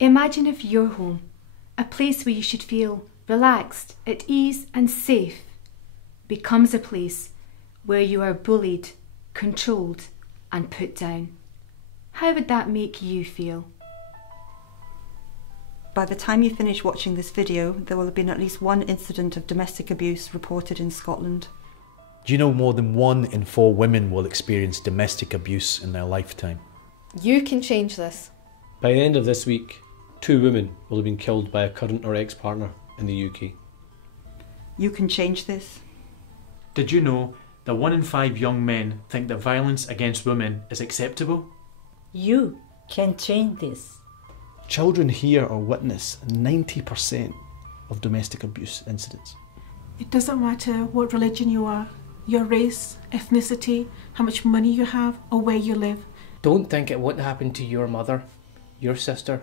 Imagine if your home, a place where you should feel relaxed, at ease and safe, becomes a place where you are bullied, controlled and put down. How would that make you feel? By the time you finish watching this video, there will have been at least one incident of domestic abuse reported in Scotland. Do you know more than 1 in 4 women will experience domestic abuse in their lifetime? You can change this. By the end of this week, 2 women will have been killed by a current or ex-partner in the UK. You can change this. Did you know that 1 in 5 young men think that violence against women is acceptable? You can change this. Children hear or witness 90% of domestic abuse incidents. It doesn't matter what religion you are, your race, ethnicity, how much money you have, or where you live. Don't think it won't happen to your mother, your sister,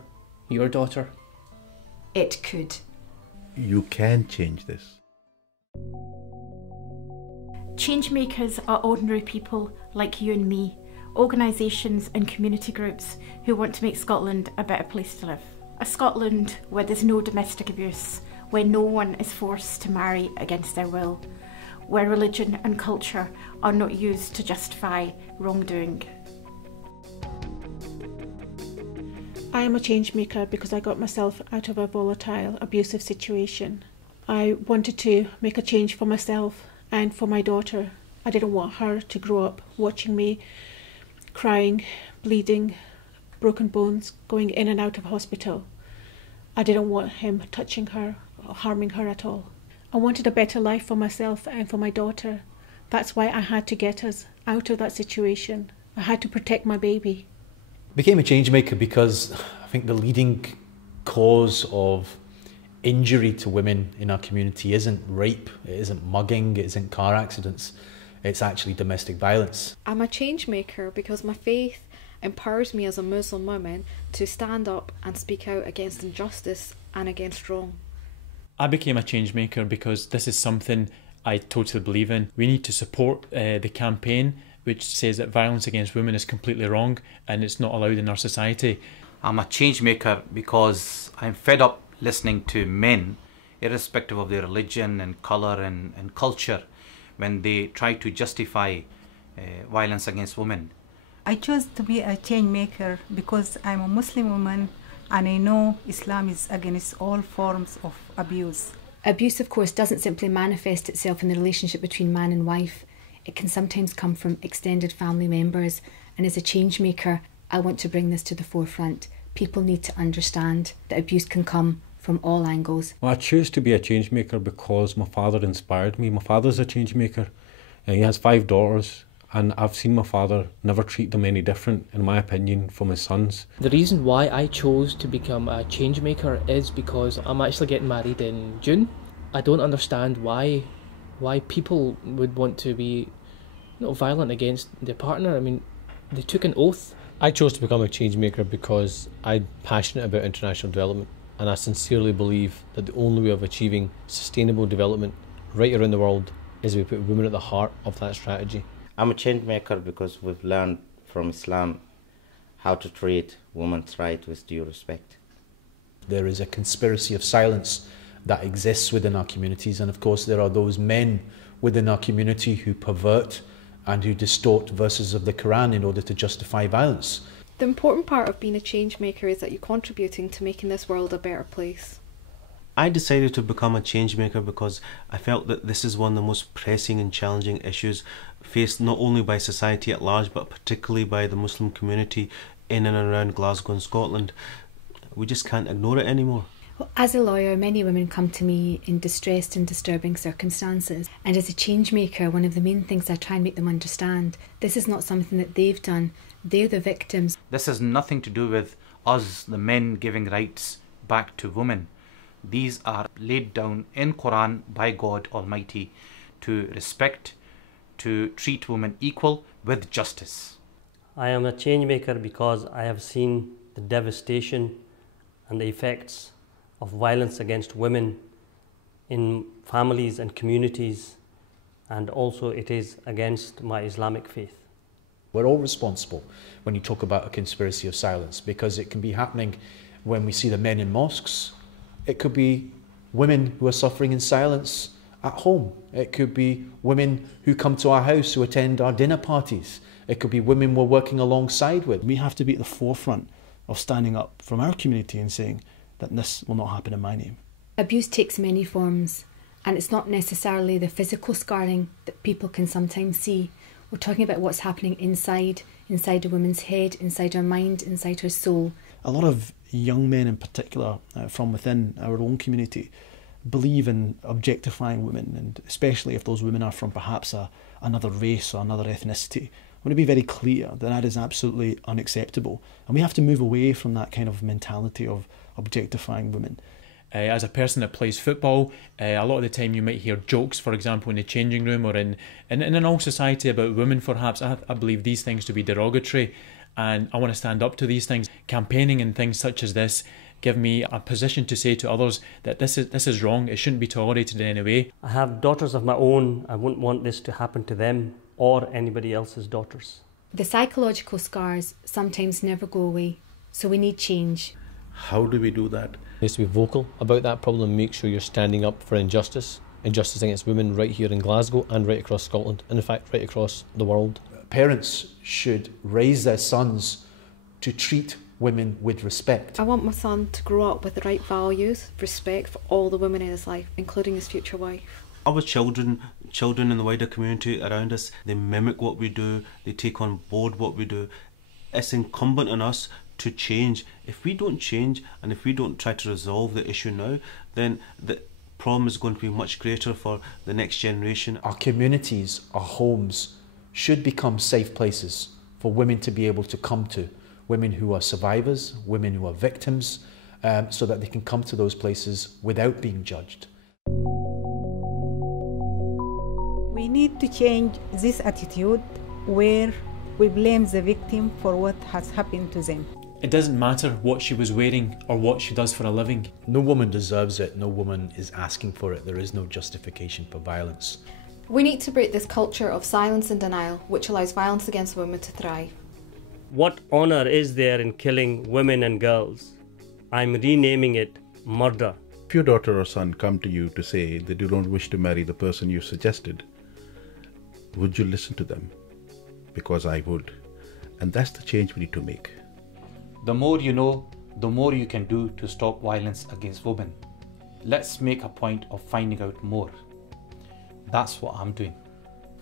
your daughter. It could. You can change this. Changemakers are ordinary people like you and me, organisations and community groups who want to make Scotland a better place to live. A Scotland where there's no domestic abuse, where no one is forced to marry against their will, where religion and culture are not used to justify wrongdoing. I am a change maker because I got myself out of a volatile, abusive situation. I wanted to make a change for myself and for my daughter. I didn't want her to grow up watching me crying, bleeding, broken bones, going in and out of hospital. I didn't want him touching her or harming her at all. I wanted a better life for myself and for my daughter. That's why I had to get us out of that situation. I had to protect my baby. Became a change maker because I think the leading cause of injury to women in our community isn't rape, it isn't mugging, it isn't car accidents, it's actually domestic violence. I'm a change maker because my faith empowers me as a Muslim woman to stand up and speak out against injustice and against wrong. I became a change maker because this is something I totally believe in. We need to support the campaign which says that violence against women is completely wrong and it's not allowed in our society. I'm a change maker because I'm fed up listening to men, irrespective of their religion and colour and culture, when they try to justify violence against women. I chose to be a change maker because I'm a Muslim woman and I know Islam is against all forms of abuse. Abuse, of course, doesn't simply manifest itself in the relationship between man and wife. It can sometimes come from extended family members, and as a change maker, I want to bring this to the forefront. People need to understand that abuse can come from all angles. Well, I choose to be a change maker because my father inspired me. My father's a change maker and he has 5 daughters, and I've seen my father never treat them any different, in my opinion, from his sons. The reason why I chose to become a change maker is because I'm actually getting married in June. I don't understand why people would want to be violent against their partner. I mean, they took an oath. I chose to become a change maker because I'm passionate about international development, and I sincerely believe that the only way of achieving sustainable development right around the world is we put women at the heart of that strategy. I'm a change maker because we've learned from Islam how to treat women's rights with due respect. There is a conspiracy of silence that exists within our communities, and of course there are those men within our community who pervert and who distort verses of the Quran in order to justify violence. The important part of being a change maker is that you're contributing to making this world a better place. I decided to become a change maker because I felt that this is one of the most pressing and challenging issues faced not only by society at large but particularly by the Muslim community in and around Glasgow and Scotland. We just can't ignore it anymore. Well, as a lawyer, many women come to me in distressed and disturbing circumstances, and as a change maker, one of the main things I try and make them understand, this is not something that they've done, they're the victims. This has nothing to do with us, the men, giving rights back to women. These are laid down in Quran by God Almighty to respect, to treat women equal with justice. I am a change maker because I have seen the devastation and the effects of violence against women in families and communities, and also it is against my Islamic faith. We're all responsible when you talk about a conspiracy of silence, because it can be happening when we see the men in mosques. It could be women who are suffering in silence at home. It could be women who come to our house, who attend our dinner parties. It could be women we're working alongside with. We have to be at the forefront of standing up from our community and saying that this will not happen in my name. Abuse takes many forms, and it's not necessarily the physical scarring that people can sometimes see. We're talking about what's happening inside a woman's head, inside her mind, inside her soul. A lot of young men in particular from within our own community believe in objectifying women, and especially if those women are from perhaps another race or another ethnicity. I want to be very clear that that is absolutely unacceptable, and we have to move away from that kind of mentality of objectifying women. As a person that plays football, a lot of the time you might hear jokes, for example, in the changing room or in all society about women perhaps. I believe these things to be derogatory, and I want to stand up to these things. Campaigning and things such as this give me a position to say to others that this is wrong, it shouldn't be tolerated in any way. I have daughters of my own. I wouldn't want this to happen to them or anybody else's daughters. The psychological scars sometimes never go away, so we need change. How do we do that? Is to be vocal about that problem and make sure you're standing up for injustice against women right here in Glasgow and right across Scotland, and in fact right across the world. Parents should raise their sons to treat women with respect. I want my son to grow up with the right values, respect for all the women in his life, including his future wife. Our children in the wider community around us, they mimic what we do, they take on board what we do. It's incumbent on us to change. If we don't change and if we don't try to resolve the issue now, then the problem is going to be much greater for the next generation. Our communities, our homes, should become safe places for women to be able to come to. Women who are survivors, women who are victims, so that they can come to those places without being judged. We need to change this attitude where we blame the victim for what has happened to them. It doesn't matter what she was wearing or what she does for a living. No woman deserves it, no woman is asking for it. There is no justification for violence. We need to break this culture of silence and denial which allows violence against women to thrive. What honour is there in killing women and girls? I'm renaming it murder. If your daughter or son come to you to say that you don't wish to marry the person you suggested, would you listen to them? Because I would. And that's the change we need to make. The more you know, the more you can do to stop violence against women. Let's make a point of finding out more. That's what I'm doing.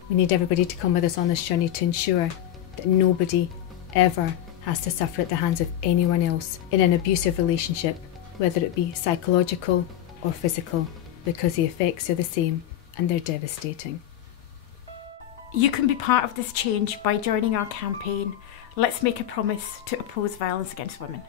We need everybody to come with us on this journey to ensure that nobody ever has to suffer at the hands of anyone else in an abusive relationship, whether it be psychological or physical, because the effects are the same and they're devastating. You can be part of this change by joining our campaign. Let's make a promise to oppose violence against women.